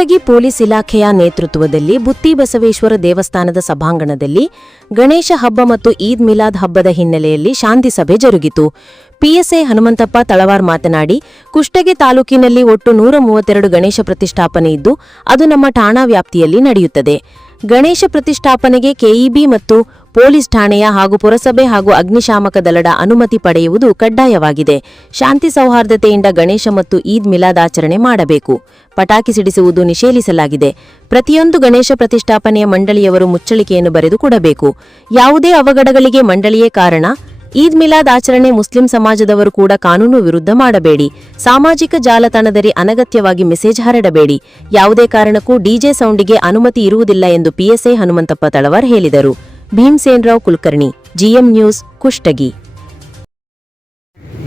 Kushtagi police ಇಲಾಖೆಯ ನೇತೃತ್ವದಲ್ಲಿ ಬುತ್ತಿ ಬಸವೇಶ್ವರ ದೇವಸ್ಥಾನದ ಸಭಾಂಗಣದಲ್ಲಿ ಗಣೇಶ ಹಬ್ಬ ಮತ್ತು ಈದ್ ಮಿಲಾದ್ ಹಬ್ಬದ ಹಿನ್ನೆಲೆಯಲ್ಲಿ ಶಾಂತಿ ಸಭೆ ಜರುಗಿತು. ಪಿಎಸ್ಎ ಹನುಮಂತಪ್ಪ ತಳವಾರ್ ಮಾತನಾಡಿ, ಕುಷ್ಟಗಿ ತಾಲೂಕಿನಲ್ಲಿ ಒಟ್ಟು ನೂರ ಮೂವತ್ತೆರಡು ಗಣೇಶ ಪ್ರತಿಷ್ಠಾಪನೆ ಇದ್ದು, ಅದು ನಮ್ಮ ಠಾಣಾ ವ್ಯಾಪ್ತಿಯಲ್ಲಿ ನಡೆಯುತ್ತದೆ. ಗಣೇಶ ಪ್ರತಿಷ್ಠಾಪನೆಗೆ ಕೆಇಬಿ ಮತ್ತು ಪೊಲೀಸ್ ಠಾಣೆಯ ಹಾಗೂ ಪುರಸಭೆ ಹಾಗೂ ಅಗ್ನಿಶಾಮಕ ದಳದ ಅನುಮತಿ ಪಡೆಯುವುದು ಕಡ್ಡಾಯವಾಗಿದೆ. ಶಾಂತಿ ಸೌಹಾರ್ದತೆಯಿಂದ ಗಣೇಶ ಮತ್ತು ಈದ್ ಮಿಲಾದ್ ಆಚರಣೆ ಮಾಡಬೇಕು. ಪಟಾಕಿ ಸಿಡಿಸುವುದು ನಿಷೇಧಿಸಲಾಗಿದೆ. ಪ್ರತಿಯೊಂದು ಗಣೇಶ ಪ್ರತಿಷ್ಠಾಪನೆಯ ಮಂಡಳಿಯವರು ಮುಚ್ಚಳಿಕೆಯನ್ನು ಬರೆದು ಕೊಡಬೇಕು. ಯಾವುದೇ ಅವಘಡಗಳಿಗೆ ಮಂಡಳಿಯೇ ಕಾರಣ. ಈದ್ ಮಿಲಾದ್ ಆಚರಣೆ ಮುಸ್ಲಿಂ ಸಮಾಜದವರು ಕೂಡ ಕಾನೂನು ವಿರುದ್ಧ ಮಾಡಬೇಡಿ. ಸಾಮಾಜಿಕ ಜಾಲತಾಣದಲ್ಲಿ ಅನಗತ್ಯವಾಗಿ ಮೆಸೇಜ್ ಹರಡಬೇಡಿ. ಯಾವುದೇ ಕಾರಣಕ್ಕೂ ಡಿಜೆ ಸೌಂಡಿಗೆ ಅನುಮತಿ ಇರುವುದಿಲ್ಲ ಎಂದು ಪಿಎಸ್ಐ ಹನುಮಂತಪ್ಪ ತಳವಾರ್ ಹೇಳಿದರು. Bhimsenrao Kulkarni, GM news, Kushtagi.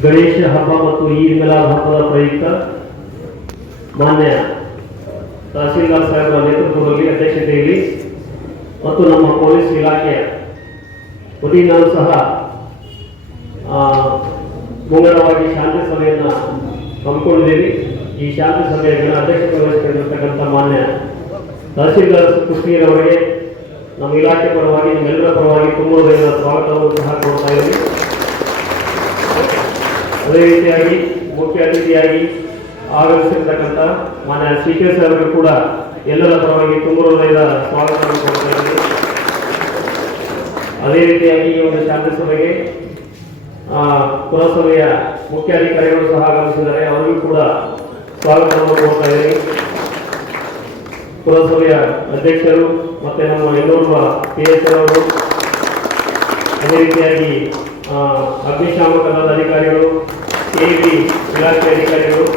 Ganesha ಹಬ್ಬ ಈದ್ ಮಿಲಾದ್ ಹಬ್ಬದ ಪ್ರಯುಕ್ತ ಮಾನ್ಯ ತಹಸೀಲ್ದಾರ್ ಸಾಹೇಬರ ನೇತೃತ್ವದಲ್ಲಿ ಅಧ್ಯಕ್ಷತೆಯಲ್ಲಿ ಮತ್ತು ನಮ್ಮ ಪೊಲೀಸ್ ಇಲಾಖೆಯ ವತಿಯಿಂದಲೂ ಸಹ ಮುಂಗಡವಾಗಿ ಶಾಂತಿ ಸಭೆಯನ್ನು ಹಮ್ಮಿಕೊಂಡಿದ್ದೀವಿ. ಈ ಶಾಂತಿ ಸಭೆಯನ್ನು ಅಧ್ಯಕ್ಷತೆ ವಹಿಸಿಕೊಂಡಿರ್ತಕ್ಕಂಥ ಮಾನ್ಯ ತಹಸೀಲ್ದಾರ್ ಅವರಿಗೆ ನಮ್ಮ ಇಲಾಖೆ ಪರವಾಗಿ ನಿಮ್ಮೆಲ್ಲರ ಪರವಾಗಿ ತುಂಬ ಸ್ವಾಗತವನ್ನು ಸಹ ಕೊಡ್ತಾ ಇದ್ದೀವಿ. ಅದೇ ರೀತಿಯಾಗಿ, ಮುಖ್ಯ ಅತಿಥಿಯಾಗಿ ಆಗಮಿಸಿರ್ತಕ್ಕಂಥ ಮಾನ್ಯ ಸಿ ಕೆ ಸರ್ ಅವರಿಗೂ ಕೂಡ ಎಲ್ಲರ ಪರವಾಗಿ ತುಂಬ ಹೃದಯದ ಸ್ವಾಗತವನ್ನು ಕೊಡ್ತಾ ಇದ್ದೀವಿ. ಅದೇ ರೀತಿಯಾಗಿ ಈ ಒಂದು ಶಾಂತಿ ಸಭೆಗೆ ಪುರಸಭೆಯ ಮುಖ್ಯ ಅಧಿಕಾರಿಗಳು ಸಹ ಆಗಮಿಸಿದ್ದಾರೆ. ಅವರಿಗೂ ಕೂಡ ಸ್ವಾಗತವನ್ನು ಕೊಡ್ತಾ ಇದ್ದೀನಿ. ಪುರಸಭೆಯ ಅಧ್ಯಕ್ಷರು ಮತ್ತೆ ನಮ್ಮ ಇನ್ನೋರ್ವ ಪಿ ಎಸ್ ಅವರು, ಅದೇ ರೀತಿಯಾಗಿ ಅಗ್ನಿಶಾಮಕ ಅಧಿಕಾರಿಗಳು ಬಿ ಇಲಾಖೆ ಅಧಿಕಾರಿಗಳು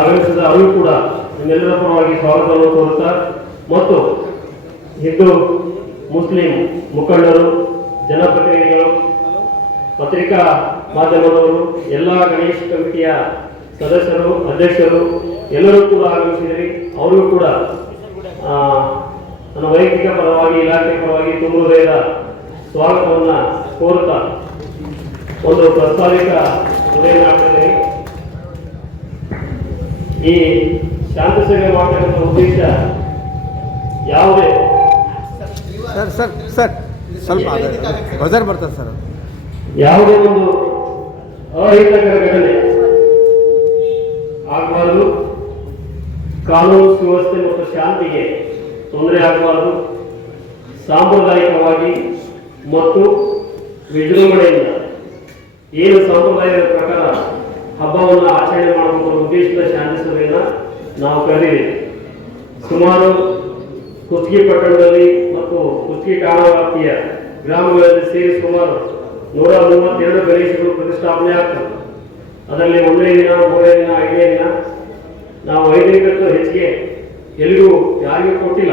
ಆಗಮಿಸಿದ ಅವರು ಕೂಡ ನಿಮ್ಮೆಲ್ಲರ ಪರವಾಗಿ ಸ್ವಾಗತವನ್ನು ಕೋರುತ್ತಾ, ಮತ್ತು ಹಿಂದೂ, ಮುಸ್ಲಿಂ ಮುಖಂಡರು, ಜನಪ್ರತಿನಿಧಿಗಳು ಪತ್ರಿಕಾ ಮಾಧ್ಯಮದವರು, ಎಲ್ಲ ಗಣೇಶ ಕಮಿಟಿಯ ಸದಸ್ಯರು, ಅಧ್ಯಕ್ಷರು, ಎಲ್ಲರೂ ಕೂಡ ಆಗಮಿಸಿದ್ರಿ. ಅವರಿಗೂ ಕೂಡ ನನ್ನ ವೈಯಕ್ತಿಕ ಪರವಾಗಿ, ಇಲಾಖೆ ಪರವಾಗಿ ತುಂಬ ಸ್ವಾಗತವನ್ನ ಕೋರುತ್ತಾ ಒಂದು ಪ್ರಸ್ತಾವಿಕ ಉದಯ ಮಾಡ್ತೇನೆ ಈ ಶಾಂತಿ ಸೇವೆ ಮಾಡ್ತಕ್ಕಂಥ ಉದ್ದೇಶ ಯಾವುದೇ? ಸರ್ ಸರ್ ಸರ್, ಸ್ವಲ್ಪ ಬರ್ತದೆ ಸರ್ ಯಾವುದೇ ಒಂದು ಅಹಿತಕರ ಘಟನೆ ಆಗಬಾರದು. ಕಾನೂನು ಸುವ್ಯವಸ್ಥೆ ಮತ್ತು ಶಾಂತಿಗೆ ತೊಂದರೆ ಆಗಬಾರದು. ಸಾಂಪ್ರದಾಯಿಕವಾಗಿ ಮತ್ತು ವಿಜೃಂಭಣೆಯಿಂದ ಏನು ಸಂಪ್ರದಾಯದ ಪ್ರಕಾರ ಹಬ್ಬವನ್ನು ಆಚರಣೆ ಮಾಡಬೇಕು ಉದ್ದೇಶದ ಶಾಂತಿ ಸಭೆಯನ್ನು ನಾವು ಕರೆದಿದ್ದೇವೆ. ಸುಮಾರು ಕುತ್ತಿಗೆ ಪಟ್ಟಣದಲ್ಲಿ ಮತ್ತು ಕುತ್ತಿಗೆ ವ್ಯಾಪ್ತಿಯ ಗ್ರಾಮಗಳಲ್ಲಿ ಸೇರಿ ಸುಮಾರು ನೂರ ಮೂವತ್ತೆರಡು ಗಣೇಶಗಳು ಪ್ರತಿಷ್ಠಾಪನೆ ಆಗ್ತದೆ. ಅದರಲ್ಲಿ ಒಂದನೇ ದಿನ ಮೂರನೇ ದಿನ ಐದನೇ ದಿನ. ನಾವು ಐದನೇಕ್ಕೂ ಹೆಚ್ಚಿಗೆ ಎಲ್ಲಿಗೂ ಯಾರಿಗೂ ಕೊಟ್ಟಿಲ್ಲ.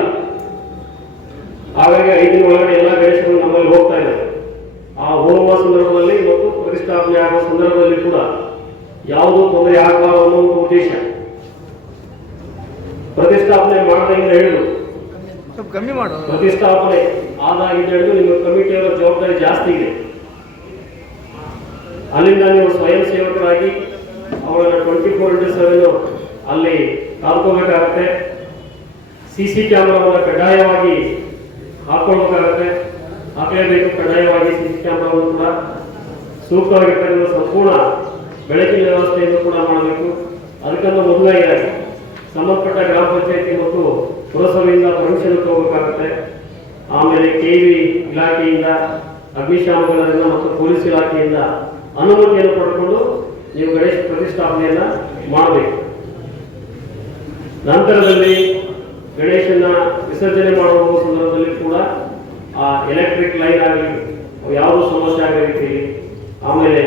ಹಾಗಾಗಿ ಐದಿನ ಒಳಗಡೆ ಎಲ್ಲ ಗಣೇಶಗಳು ನಮ್ಮಲ್ಲಿ ಹೋಗ್ತಾ ಇದ್ದಾರೆ. ಆ ಹೋಗುವ ಸಂದರ್ಭದಲ್ಲಿ ಮತ್ತು ಪ್ರತಿಷ್ಠಾಪನೆ ಆಗುವ ಸಂದರ್ಭದಲ್ಲಿ ಕೂಡ ಯಾವುದೂ ತೊಂದರೆ ಆಗಬಾರದು ಅನ್ನೋ ಒಂದು ಉದ್ದೇಶ. ಪ್ರತಿಷ್ಠಾಪನೆ ಮಾಡದಿಂದ ಹೇಳಿದ್ರು ಪ್ರತಿಷ್ಠಾಪನೆ ಆದಾಗಿಂದ ಹಿಡಿದು ನಿಮ್ಮ ಕಮಿಟಿಯವರ ಜವಾಬ್ದಾರಿ ಜಾಸ್ತಿ ಇದೆ. ಅಲ್ಲಿಂದ ನೀವು ಸ್ವಯಂ ಸೇವಕರಾಗಿ ಅವರನ್ನು ಟ್ವೆಂಟಿ ಫೋರ್ ಇಂಟು ಸೆವೆನ್ ಅಲ್ಲಿ ಕಾಲ್ಕೋಬೇಕಾಗತ್ತೆ. ಸಿ ಸಿ ಕ್ಯಾಮ್ರಾವನ್ನು ಕಡ್ಡಾಯವಾಗಿ ಹಾಕೊಳ್ಬೇಕಾಗತ್ತೆ. ಹಾಕಲೇಬೇಕು ಕಡ್ಡಾಯವಾಗಿ ಸಿ ಸಿ ಕ್ಯಾಮ್ರಾವನ್ನು ಕೂಡ. ಸೂಕ್ತವಾಗಿರ್ತಕ್ಕಂಥ ಸಂಪೂರ್ಣ ಬೆಳಕಿನ ವ್ಯವಸ್ಥೆಯನ್ನು ಕೂಡ ಮಾಡಬೇಕು. ಅದಕ್ಕಂತ ಮೊದಲಾಗಿ ಸಂಬಂಧಪಟ್ಟ ಗ್ರಾಮ ಪಂಚಾಯತಿ ಮತ್ತು ಪುರಸಭೆಯಿಂದ ಪರ್ಮಿಷನ್ ಹೋಗಬೇಕಾಗುತ್ತೆ ಆಮೇಲೆ ಕೆ ವಿ ಇಲಾಖೆಯಿಂದ ಅಗ್ನಿಶಾಮಕ ಮತ್ತು ಪೊಲೀಸ್ ಇಲಾಖೆಯಿಂದ ಅನುಮತಿಯನ್ನು ಪಡ್ಕೊಂಡು ನೀವು ಗಣೇಶ ಪ್ರತಿಷ್ಠಾಪನೆಯನ್ನ ಮಾಡಬೇಕು. ನಂತರದಲ್ಲಿ ಗಣೇಶನ ವಿಸರ್ಜನೆ ಮಾಡುವ ಸಂದರ್ಭದಲ್ಲಿ ಕೂಡ ಆ ಎಲೆಕ್ಟ್ರಿಕ್ ಲೈನ್ ಆಗಲಿ ಯಾವುದು ಸಮಸ್ಯೆ ಆಗೋ ರೀತಿಯಲ್ಲಿ, ಆಮೇಲೆ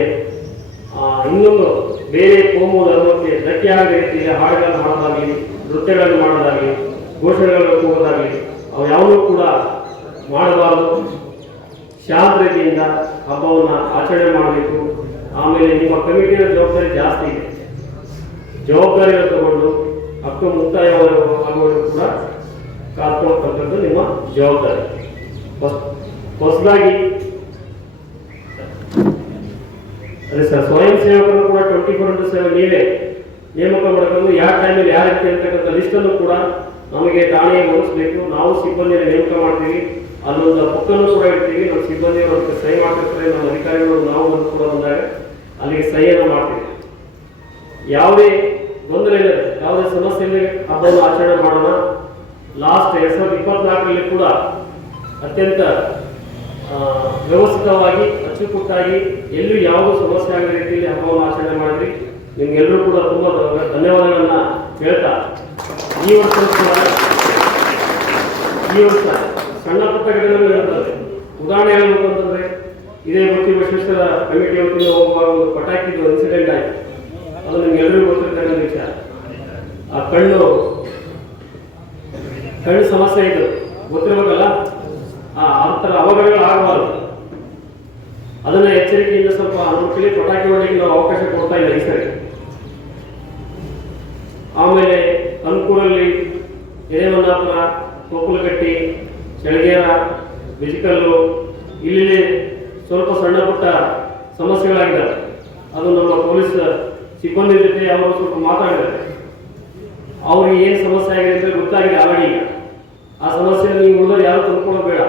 ಇನ್ನೊಂದು ಬೇರೆ ಕೋಮು ಧರ್ಮಕ್ಕೆ ಧಕ್ಕೆ ಆಗೋ ರೀತಿಯಲ್ಲಿ ಹಾಡುಗಳನ್ನು ಮಾಡೋದಾಗಲಿ ನೃತ್ಯಗಳನ್ನು ಮಾಡೋದಾಗಲಿ, ಘೋಷಣೆಗಳನ್ನು ಹೋಗೋದಾಗಲಿ ಅವು ಯಾವುದೂ ಕೂಡ ಮಾಡಬಾರದು. ಶಾಂತ ರೀತಿಯಿಂದ ಹಬ್ಬವನ್ನು ಆಚರಣೆ ಮಾಡಬೇಕು. ಆಮೇಲೆ ನಿಮ್ಮ ಕಮಿಟಿಯ ಜವಾಬ್ದಾರಿ ಜಾಸ್ತಿ ಇದೆ. ಜವಾಬ್ದಾರಿಯನ್ನು ತಗೊಂಡು ಹಕ್ಕು ಮುಕ್ತಾಯವಾದ ಆಗುವವರೆಗೂ ಕೂಡ ಕಾತ್ಕೊಳ್ತಕ್ಕಂಥದ್ದು ನಿಮ್ಮ ಜವಾಬ್ದಾರಿ. ಹೊಸ್- ಹೊಸದಾಗಿ ಅದೇ ಸರ್, ಸ್ವಯಂ ಸೇವಕರು ಕೂಡ ಟ್ವೆಂಟಿ ಫೋರ್ ಇಂಟು ಸೆವೆನ್ ನೀವೇ ನೇಮಕ ಮಾಡಬೇಕು ಯಾವ ಟೈಮಲ್ಲಿ ಯಾರು ಅಂತಕ್ಕಂಥ ಲಿಸ್ಟನ್ನು ಕೂಡ ನಮಗೆ ಠಾಣೆಗೆ ಮುಗಿಸ್ಬೇಕು ನಾವು ಸಿಬ್ಬಂದಿಯನ್ನು ನೇಮಕ ಮಾಡ್ತೀವಿ. ಅಲ್ಲೊಂದು ಬುಕ್ಕನ್ನು ಕೂಡ ಇಡ್ತೀವಿ ನಮ್ಮ ಸಿಬ್ಬಂದಿಯವರು ಅದಕ್ಕೆ ಸಹಿ ಮಾಡ್ತಿರ್ತಾರೆ ನಮ್ಮ ಅಧಿಕಾರಿಗಳು ನಾವು ಬಂದು ಕೂಡ ಬಂದಾಗ ಅಲ್ಲಿಗೆ ಸಹಿಯನ್ನು ಮಾಡ್ತೀವಿ. ಯಾವುದೇ ಗೊಂದಲ ಇಲ್ಲ ಯಾವುದೇ ಸಮಸ್ಯೆ ಇಲ್ಲ ಹಬ್ಬವನ್ನು ಆಚರಣೆ ಮಾಡೋಣ. ಲಾಸ್ಟ್ ಎರಡ್ ಸಾವಿರದ ಇಪ್ಪತ್ನಾಲ್ಕರಲ್ಲಿ ಕೂಡ ಅತ್ಯಂತ ವ್ಯವಸ್ಥಿತವಾಗಿ, ಅಚ್ಚುಕಟ್ಟಾಗಿ ಎಲ್ಲೂ ಯಾವುದೂ ಸಮಸ್ಯೆ ಆಗದ ರೀತಿಯಲ್ಲಿ ಹಬ್ಬವನ್ನು ಆಚರಣೆ ಮಾಡಿದ್ರಿ. ನಿಮ್ಗೆಲ್ಲರೂ ಕೂಡ ತುಂಬ ಧನ್ಯವಾದಗಳನ್ನು ಹೇಳ್ತಾ ಈ ವರ್ಷ ಈ ವರ್ಷ ಸಣ್ಣ ಪುಟ್ಟ ಗಿಡಗಳು ಇರುತ್ತದೆ ಉದಾಹರಣೆ ಹೇಳಬೇಕು ಅಂತಂದ್ರೆ, ಇದೇ ವೃತ್ತಿ ವಿಶೇಷರ ಕಮಿಟಿ ವತಿಯಿಂದ ಹೋಗುವಾಗ ಒಂದು ಪಟಾಕಿದು ಇನ್ಸಿಡೆಂಟ್ ಆಯ್ತು. ಅದು ನಿಮ್ಗೆಲ್ಲರಿಗೂ ಗೊತ್ತಿರ್ತಕ್ಕಂಥ ವಿಷಯ ಆ ಕಣ್ಣು ಕಣ್ಣು ಸಮಸ್ಯೆ ಇದು. ಗೊತ್ತಿರಬೇಕಲ್ಲ? ಆ ಥರ ಅವಘಡಗಳು ಆಗಬಾರ್ದು. ಅದನ್ನ ಎಚ್ಚರಿಕೆಯಿಂದ ಸ್ವಲ್ಪ ಅನುಕೂಲಿ ಪಟಾಕಿ ಹೊಡಲಿಕ್ಕೆ ನಾವು ಅವಕಾಶ ಕೊಡ್ತಾ ಇಲ್ಲ ಈ ಸರಿ. ಆಮೇಲೆ ಅನುಕೂಲಲ್ಲಿ ಹಿರೇಮನ್ನಾಪುರ ಗೋಕುಲಗಟ್ಟಿ ಚಳಗೇರ ಬಿಜಿಕಲ್ಲು ಇಲ್ಲಿ ಸ್ವಲ್ಪ ಸಣ್ಣ ಪುಟ್ಟ ಸಮಸ್ಯೆಗಳಾಗಿದ್ದಾವೆ. ಅದು ನಮ್ಮ ಪೊಲೀಸ್ ಸಿಬ್ಬಂದಿ ಜೊತೆ ಅವರು ಸ್ವಲ್ಪ ಮಾತಾಡಿದ್ದಾರೆ. ಅವ್ರಿಗೆ ಏನು ಸಮಸ್ಯೆ ಆಗಿದೆ ಅಂತ ಗೊತ್ತಾಗಿದೆ ಆಲ್ರೆಡಿ. ಆ ಸಮಸ್ಯೆ ನೀವು ಉಳಿದ್ರೆ ಯಾರು ತಂದ್ಕೊಳ್ಳೋದು ಬೇಡ.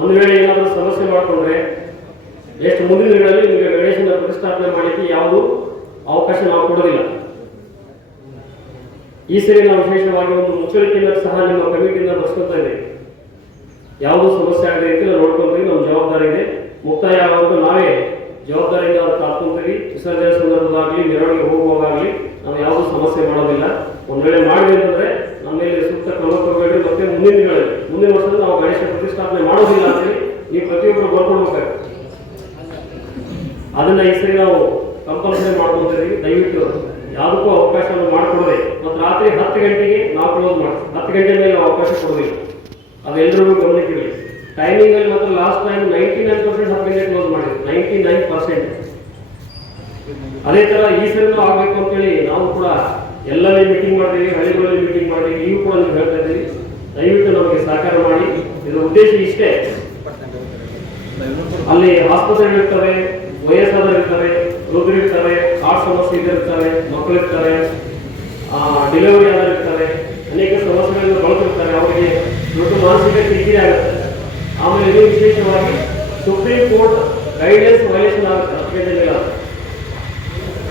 ಒಂದು ವೇಳೆ ಏನಾದರೂ ಸಮಸ್ಯೆ ಮಾಡಿಕೊಂಡ್ರೆ ಎಷ್ಟು ಮುಂದಿನ ದಿನಗಳಲ್ಲಿ ನಿಮಗೆ ಗಣೇಶನ ಪ್ರತಿಷ್ಠಾಪನೆ ಮಾಡಲಿಕ್ಕೆ ಯಾವುದೂ ಅವಕಾಶ ನಾವು ಕೊಡೋದಿಲ್ಲ. ಈ ಸರಿ ನಾವು ವಿಶೇಷವಾಗಿ ಒಂದು ಮುಚ್ಚಳಿಕೆಯಿಂದ ಸಹ ನಿಮ್ಮ ಕಮಿಟಿಯಿಂದ ಬರ್ಸ್ಕೊತಾ ಇದ್ದೇವೆ ಯಾವುದೂ ಸಮಸ್ಯೆ ಆಗದ ರೀತಿಯಲ್ಲಿ ನೋಡ್ಕೊಂತೀವಿ ನಮ್ಮ ಜವಾಬ್ದಾರಿ ಇದೆ. ಮುಕ್ತಾಯ ಆಗೋದು ನಾವೇ ಜವಾಬ್ದಾರಿಯಿಂದ ಅವ್ರು ಕಾಡ್ಕೊಂತೀವಿ ವಿಸರ್ಜನೆ ಸಂದರ್ಭದಾಗಲಿ, ಮೆರವಣಿಗೆ ಹೋಗುವಾಗಲಿ ನಾವು ಯಾವುದೂ ಸಮಸ್ಯೆ ಮಾಡೋದಿಲ್ಲ. ಒಂದು ವೇಳೆ ಮಾಡಿದೆ ಅಂತಂದ್ರೆ ನಮ್ಮ ಮೇಲೆ ಸೂಕ್ತ ಕ್ರಮ ಮತ್ತೆ ಮುಂದಿನ ದಿನಗಳಲ್ಲಿ ಮುಂದಿನ ವರ್ಷದಲ್ಲಿ ನಾವು ಗಣೇಶ ಪ್ರತಿಷ್ಠಾಪನೆ ಮಾಡೋದಿಲ್ಲ ಅಂತೇಳಿ ನೀವು ಪ್ರತಿಯೊಬ್ಬರು ಬರ್ಕೊಳ್ಬೇಕು ಅದನ್ನ ಈ ಸರಿ ನಾವು ಕಂಪಲ್ಸರಿ ಮಾಡ್ಕೊಂತೀವಿ. ದಯವಿಟ್ಟು ಯಾವುದಕ್ಕೂ ಅವಕಾಶವನ್ನು ಮಾಡಿಕೊಡದೆ, ಮತ್ತು ರಾತ್ರಿ ಹತ್ತು ಗಂಟೆಗೆ ನಾವು ಕ್ಲೋಸ್ ಮಾಡಿ. ಹತ್ತು ಗಂಟೆ ಮೇಲೆ ನಾವು ಅವಕಾಶ ಕೊಡೋದಿಲ್ಲ ಅದೆಲ್ಲರಿಗೂ ಗಮನಕ್ಕಿರಲಿ ಟೈಮಿಂಗ್ ಅಲ್ಲಿ ಮಾತ್ರ last time ninety nine percent ಗಂಟೆ ಕ್ಲೋಸ್ ಮಾಡಿದ್ರು. ನೈಂಟಿ ನೈನ್ ಪರ್ಸೆಂಟ್ ಅದೇ ತರ ಈ ಸರಿನೂ ಆಗ್ಬೇಕು ಅಂತೇಳಿ ನಾವು ಕೂಡ ಎಲ್ಲರಲ್ಲಿ ಮೀಟಿಂಗ್ ಮಾಡ್ತೀವಿ ಹಳ್ಳಿಗಳಲ್ಲಿ ಮೀಟಿಂಗ್ ಮಾಡಿ ನೀವು ಕೂಡ ನೀವು ಹೇಳ್ತಾ ಇದ್ದೀವಿ ದಯವಿಟ್ಟು ನಮಗೆ ಸಹಕಾರ ಮಾಡಿ. ಇದರ ಉದ್ದೇಶ ಇಷ್ಟೇ. ಅಲ್ಲಿ ಆಸ್ಪತ್ರೆಗಳು ಇರ್ತವೆ, ವಯಸ್ಸಾದವರು ಇರ್ತಾರೆ ಹಾರ್ಟ್ ಸಮಸ್ಯೆ ಇದ್ದಿರ್ತಾರೆ ಮಕ್ಕಳು ಇರ್ತಾರೆ ಡೆಲಿವರಿ ಆದವರು ಇರ್ತಾರೆ, ಅನೇಕ ಸಮಸ್ಯೆಗಳನ್ನು ಬಳಸಿರ್ತಾರೆ ಅವರಿಗೆ ದೊಡ್ಡ ಮಾನಸಿಕ ಕಿರಿಕಿರಿ ಆಗುತ್ತೆ. ಆಮೇಲೆ ವಿಶೇಷವಾಗಿ ಸುಪ್ರೀಂ ಕೋರ್ಟ್ ಗೈಡೆನ್ಸ್ ವೈಲೇಷನ್ ಆಗುತ್ತೆ ಹತ್ತು ಗಂಟೆ.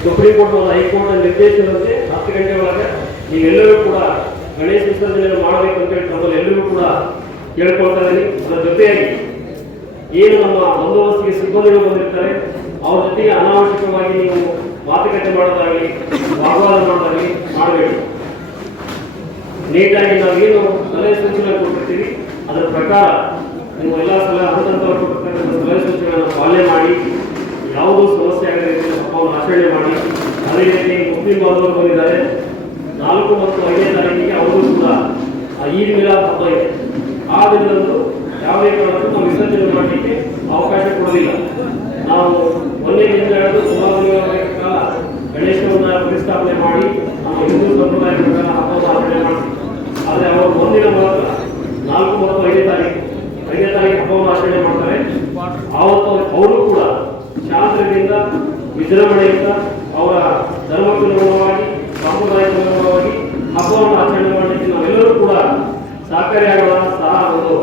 ಸುಪ್ರೀಂ ಕೋರ್ಟ್ ಒಂದು ಹೈಕೋರ್ಟ್ ನಿರ್ದೇಶನದಂತೆ ಹತ್ತು ಗಂಟೆ ಒಳಗೆ ನೀವೆಲ್ಲರೂ ಕೂಡ ಗಣೇಶ ವಿಸರ್ಜನೆ ಮಾಡಬೇಕು ಅಂತ ಹೇಳಿ ತಮ್ಮಲ್ಲಿ ಎಲ್ಲರೂ ಕೂಡ ಕೇಳ್ಕೊಳ್ತಾ ಇದ್ದೀನಿ. ಅದರ ಜೊತೆಯಾಗಿ ಏನು ನಮ್ಮ ಬಂದೋಬಸ್ತಿಗೆ ಸಿಬ್ಬಂದಿಗಳು ಬಂದಿರ್ತಾರೆ, ಅವ್ರ ಜೊತೆಗೆ ಅನಾವಶ್ಯಕವಾಗಿ ನೀವು ಮಾತುಕತೆ ಮಾಡೋದಾಗಲಿ, ವಾಗ್ವಾದ ಮಾಡೋದಾಗಲಿ ಮಾಡಬೇಡಿ. ನೀಟಾಗಿ ನಾವೇನು ಸಲಹೆ ಸೂಚನೆ ಕೊಟ್ಟಿರ್ತೀವಿ, ಅದರ ಪ್ರಕಾರ ನೀವು ಎಲ್ಲ ಸಲ ಹಂತ ಹಂತವಾಗಿ ಕೊಟ್ಟಿರ್ತಕ್ಕಂಥ ಸಲಹೆ ಸೂಚನೆಗಳನ್ನು ಪಾಲನೆ ಮಾಡಿ, ಯಾವುದೂ ಸಮಸ್ಯೆ ಆಗದ ರೀತಿ ಹಬ್ಬವನ್ನು ಆಚರಣೆ ಮಾಡಿ. ಅದೇ ರೀತಿ ಮುಸ್ಲಿಂ ಬಾಂಧವರು ಬಂದಿದ್ದಾರೆ ನಾಲ್ಕು ಮತ್ತು ಐದನೇ ತಾರೀಕಿಗೆ ಅವರು ಕೂಡ ಈದ್ ಮಿಲಾದ್ ಹಬ್ಬ ಇದೆ. ಆ ದಿನದಂದು ಯಾವುದೇ ಕಾರಣಕ್ಕೂ ನಾವು ವಿಸರ್ಜನೆ ಮಾಡಲಿಕ್ಕೆ ಅವಕಾಶ ಕೊಡೋದಿಲ್ಲ ನಾವು ಒಂದೇ ದಿನ ಹಿಡಿದು ಸುಮಾರು ದಿನಗಳ ಕಾಲ ಗಣೇಶವನ್ನ ಪ್ರತಿಷ್ಠಾಪನೆ ಮಾಡಿ, ನಮ್ಮ ಹಿಂದೂ ಸಂಪ್ರದಾಯ ಪ್ರಕಾರ ಹಬ್ಬವನ್ನು ಆಚರಣೆ ಮಾಡ್ತೀವಿ ಆದರೆ ಅವರು ಒಂದಿನ ಮಾತ್ರ ನಾಲ್ಕು ಮತ್ತು ಐದನೇ ತಾರೀಕು ಐದನೇ ತಾರೀಕು ಹಬ್ಬವನ್ನು ಆಚರಣೆ ಮಾಡ್ತಾರೆ ಆವತ್ತು ಅವರು ಕೂಡ ಶಾಂತದಿಂದ ವಿಜೃಂಭಣೆಯಿಂದ ಅವರ ಧರ್ಮಕ್ಕೆ ಅನುಗುಣವಾಗಿ ಸಾಂಪ್ರದಾಯಕ್ಕೆ ಅನುಗುಣವಾಗಿ ಹಬ್ಬವನ್ನು ಆಚರಣೆ ಮಾಡಲಿಕ್ಕೆ ನಾವೆಲ್ಲರೂ ಕೂಡ ಸಹಕಾರಿಯಾಗೋಣ ಸಹ ಅವರು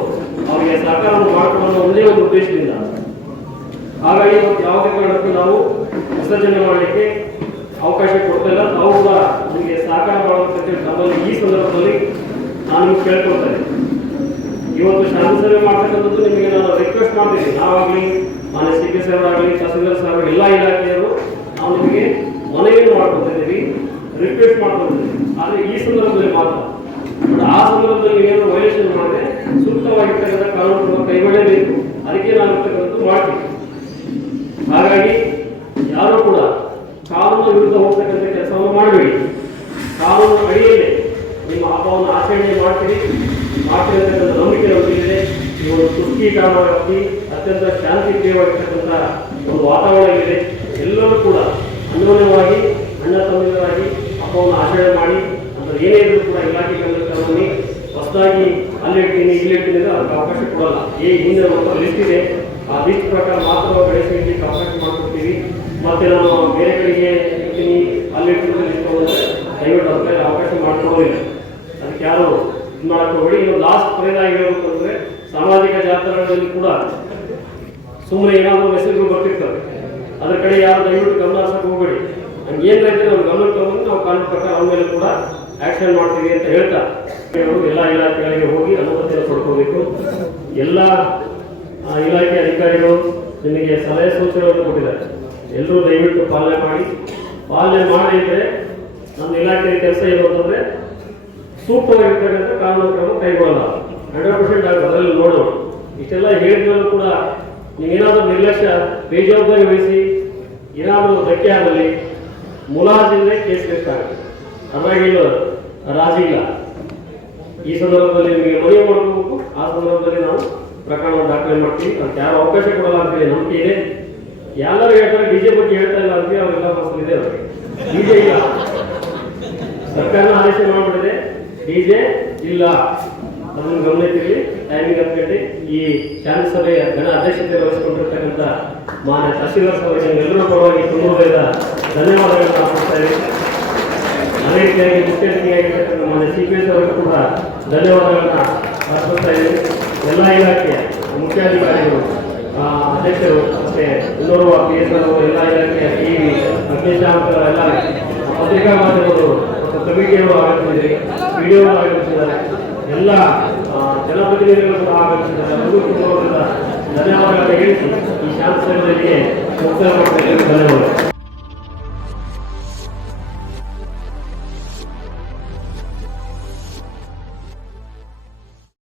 ಅವರಿಗೆ ಸಹಕಾರವನ್ನು ಮಾಡಿಕೊಳ್ಳುವ ಒಂದೇ ಒಂದು ಉದ್ದೇಶದಿಂದ. ಹಾಗಾಗಿ ಇವತ್ತು ಯಾವುದೇ ಕಾರಣಕ್ಕೂ ನಾವು ವಿಸರ್ಜನೆ ಮಾಡಲಿಕ್ಕೆ ಅವಕಾಶ ಕೊಡ್ತಿಲ್ಲ ನಾವು ಕೂಡ ನಿಮಗೆ ಸಹಕಾರ ಮಾಡುವಂತ ನಮ್ಮಲ್ಲಿ ಈ ಸಂದರ್ಭದಲ್ಲಿ ನಾನು ನಿಮ್ಗೆ ಕೇಳ್ಕೊಳ್ತೇನೆ ಇವತ್ತು ಶಾಂತಿ ಸಭೆ ಮಾಡ್ತಕ್ಕಂಥದ್ದು ನಿಮಗೆ ನಾನು ರಿಕ್ವೆಸ್ಟ್ ಮಾಡ್ತೀನಿ. ನಾವಾಗಲಿ ಮಾನ್ಯ ಸಿ ಪಿ ಸಾಹೇಬರಾಗಲಿ ತಹಸೀಲ್ದಾರ್ ಸಾಹೇಬ್ ಎಲ್ಲ ಇಲಾಖೆಯವರು ನಾವು ಮನೆಯನ್ನು ಮನವಿಯನ್ನು ಮಾಡ್ಕೊತಾ ಇದ್ದೀವಿ ರಿಕ್ವೆಸ್ಟ್ ಮಾಡ್ಕೊಂಡಿದ್ದೀವಿ ಆದರೆ ಈ ಸಂದರ್ಭದಲ್ಲಿ ಮಾತ್ರ. ಬಟ್ ಆ ಸಂದರ್ಭದಲ್ಲಿ ಏನು ವೈಲೇಷನ್ ಮಾಡಿದೆ ಸೂಕ್ತವಾಗಿರ್ತಕ್ಕಂಥ ಕಾನೂನು ಕೈಗೊಳ್ಳಬೇಕು ಅದಕ್ಕೆ ನಾನು ಇರ್ತಕ್ಕಂಥದ್ದು ಮಾಡಿ ಹಾಗಾಗಿ ಯಾರು ಕೂಡ ಕಾನೂನು ವಿರುದ್ಧ ಹೋಗ್ತಕ್ಕಂಥ ಕೆಲಸವನ್ನು ಮಾಡಬೇಡಿ. ಕಾನೂನು ಅಡಿಯಲ್ಲೇ ನಿಮ್ಮ ಹಬ್ಬವನ್ನು ಆಚರಣೆ ಮಾಡ್ತೀರಿ. ಮಾಡ್ತಿರತಕ್ಕಂಥ ನಂಬಿಕೆ ನಮಗಿದೆ ಈ ಒಂದು ತುರ್ಕೀಕರಣವಾಗಿ ಅತ್ಯಂತ ಶಾಂತಿ ಪ್ರಿಯವಾಗಿರ್ತಕ್ಕಂಥ ಒಂದು ವಾತಾವರಣ ಇದೆ. ಎಲ್ಲರೂ ಕೂಡ ಅನ್ಯೋನ್ಯವಾಗಿ, ಅಣ್ಣ ತಮ್ಮಂದಿರಾಗಿ ಹಬ್ಬವನ್ನು ಆಚರಣೆ ಮಾಡಿ, ಅಂದ್ರೆ ಏನೇ ಇದ್ರೂ ಕೂಡ ಇಲಾಖೆ ಗಮನಕ್ಕೆ ಹೊಸದಾಗಿ ಅಲ್ಲಿ ಇಡ್ತೀನಿ, ಇಲ್ಲಿ ಇಡ್ತೀನಿ ಅಂದ್ರೆ ಅದಕ್ಕೆ ಅವಕಾಶ ಕೊಡಲ್ಲ. ಏ, ಹಿಂದೆ ಒಂದು ಲಿಸ್ಟ್ ಇದೆ. ಆ ಲಿಸ್ಟ್ ಪ್ರಕಾರ ಮಾತ್ರ ಬೆಳೆಸಿ ಅವಕಾಶ ಮಾಡಿಕೊಡ್ತೀವಿ. ಮತ್ತೆ ನಾನು ಬೇರೆ ಕಡೆಗೆ ಇರ್ತೀನಿ ಅಲ್ಲಿ ಲಿಸ್ಟ್ ಇಟ್ಕೊಂಡ್ರೆ ದಯವಿಟ್ಟು ಅದ್ರ ಮೇಲೆ ಅವಕಾಶ ಮಾಡಿಕೊಡೋದಿಲ್ಲ ಅದಕ್ಕೆ ಯಾರು ಇದು ಮಾಡ್ಕೋಬೇಡಿ ಇನ್ನು ಲಾಸ್ಟ್ ಕೊನೆಯದಾಗಿ ಹೇಳ್ಬೇಕು ಅಂದ್ರೆ ಸಾಮಾಜಿಕ ಜಾಲತಾಣಗಳಲ್ಲಿ ಕೂಡ ಸುಮ್ಮನೆ ಏನಾದರೂ ಮೆಸೇಜ್ಗಳು ಬರ್ತಿರ್ತವೆ. ಅದ್ರ ಕಡೆ ಯಾರು ದಯವಿಟ್ಟು ಗಮನ ಹೋಗಬೇಡಿ. ಹಂಗೆ ಏನು ರೈತರು ನಾವು ಗಮನ ತಗೊಂಡು ನಾವು ಕಾನೂನು ಪ್ರಕಾರ ಅವ್ರ ಮೇಲೆ ಕೂಡ ಆಕ್ಷನ್ ಮಾಡ್ತೀವಿ ಅಂತ ಹೇಳ್ತಾ ಎಲ್ಲ ಇಲಾಖೆಗಳಿಗೆ ಹೋಗಿ ಅನುಮತಿಯನ್ನು ಪಡ್ಕೋಬೇಕು. ಎಲ್ಲ ಇಲಾಖೆ ಅಧಿಕಾರಿಗಳು ನಿಮಗೆ ಸಲಹೆ ಸೂಚನೆಗಳನ್ನು ಕೊಟ್ಟಿದ್ದಾರೆ. ಎಲ್ಲರೂ ದಯವಿಟ್ಟು ಪಾಲನೆ ಮಾಡಿ. ಪಾಲನೆ ಮಾಡಿದ್ರೆ ನಮ್ಮ ಇಲಾಖೆಯ ಕೆಲಸ ಏನು ಅಂತಂದ್ರೆ ಸೂಕ್ತವಾಗಿರ್ತಕ್ಕಂಥ ಕಾನೂನು ಕ್ರಮ ಕೈಗೊಳ್ಳಲ್ಲ. ಹಂಡ್ರೆಡ್ ಪರ್ಸೆಂಟ್ ಅದರಲ್ಲಿ ನೋಡೋಣ ಇಷ್ಟೆಲ್ಲ ಹೇಳಿದ್ಮೇಲೂ ಕೂಡ ನೀವೇನಾದರೂ ನಿರ್ಲಕ್ಷ್ಯ, ಬೇಜವಾಬ್ದಾರಿ ವಹಿಸಿ ಏನಾದರೂ ಧಕ್ಕೆ ಆದಲ್ಲಿ ಮುಲಾಜಿಲ್ಲದೆ ಕೇಸ್ ಆಗುತ್ತೆ. ಏನು ರಾಜಿ ಇಲ್ಲ ಈ ಸಂದರ್ಭದಲ್ಲಿ ನಿಮಗೆ ಮನವಿ ಮಾಡ್ಕೋಬೇಕು. ಆ ಸಂದರ್ಭದಲ್ಲಿ ನಾವು ಪ್ರಕರಣವನ್ನು ದಾಖಲೆ ಮಾಡ್ತೀವಿ. ಅದಕ್ಕೆ ಯಾರು ಅವಕಾಶ ಕೊಡಲ್ಲ ಅಂತ ಹೇಳಿ ನಂಬಿಕೆ ಇದೆ. ಎಲ್ಲರೂ ಹೇಳ್ತಾರೆ ಡಿಜೆ ಬಗ್ಗೆ ಹೇಳ್ತಾ ಇಲ್ಲ ಅಂತ ಅವರೆಲ್ಲ ಮಸಲಿದೆ ಅವರಿಗೆ. ಜೆ ಇಲ್ಲ. ಸರ್ಕಾರ ಆದೇಶ ಮಾಡಿಬಿಟ್ಟಿದೆ. ಡಿಜೆ ಇಲ್ಲ. ಅದನ್ನು ಗಮನಿಸಿರಲಿ ಟೈಮಿಂಗ್ ಅಂತ ಹೇಳಿ ಈ ಶಾಂತಿ ಸಭೆಯ ಗಣ ಅಧ್ಯಕ್ಷತೆ ವಹಿಸಿಕೊಂಡಿರ್ತಕ್ಕಂಥ ಮಾನ್ಯ ತಹಶೀಲ್ದಾರ್ ಸಭೆಗೆ ಎಲ್ಲರೂ ಪರವಾಗಿ ತುಂಬ ಧನ್ಯವಾದಗಳನ್ನು ಅರ್ಪಿಸ್ತಾ ಅದೇ ರೀತಿಯಾಗಿ ಮುಖ್ಯ ಅತಿಥಿಯಾಗಿರ್ತಕ್ಕಂಥ ಮಾನ್ಯ ಸಿ ಪಿ ಎಸ್ ಅವರಿಗೂ ಕೂಡ ಧನ್ಯವಾದಗಳನ್ನ ಅರ್ಪಿಸ್ತಾ ಎಲ್ಲ ಇಲಾಖೆಯ ಮುಖ್ಯಾಧಿಕಾರಿಗಳು ಅಧ್ಯಕ್ಷರು, ಮತ್ತೆ ಎಲ್ಲರೂ ಪಿ ಎಸ್ ಅವರು, ಎಲ್ಲ ಇಲಾಖೆಯ ಟಿ ವಿ ಅಗ್ನಿಶಾಮಕ ಎಲ್ಲ ಪತ್ರಿಕಾ ಮಾಧ್ಯಮಗಳು ಮತ್ತು ಕಮಿಟಿಯವರು ಆಗಮಿಸಿದ್ದಾರೆ ವಿಡಿಯೋ ಆಗಮಿಸಿದ್ದಾರೆ. ಎಲ್ಲ ಜನಪ್ರತಿನಿಧಿಗಳು ಸಹ ಆಗಮಿಸಿದ್ದಾರೆ ಹೇಳಿಸಿ ಈ ಶಾಸ್ತ್ರಗಳಿಗೆ ಸಭೆಗಳಿಗೆ ಮುಕ್ತಾಯ ಮಾಡ್ತಾ ಇದ್ದೇನೆ. ಧನ್ಯವಾದ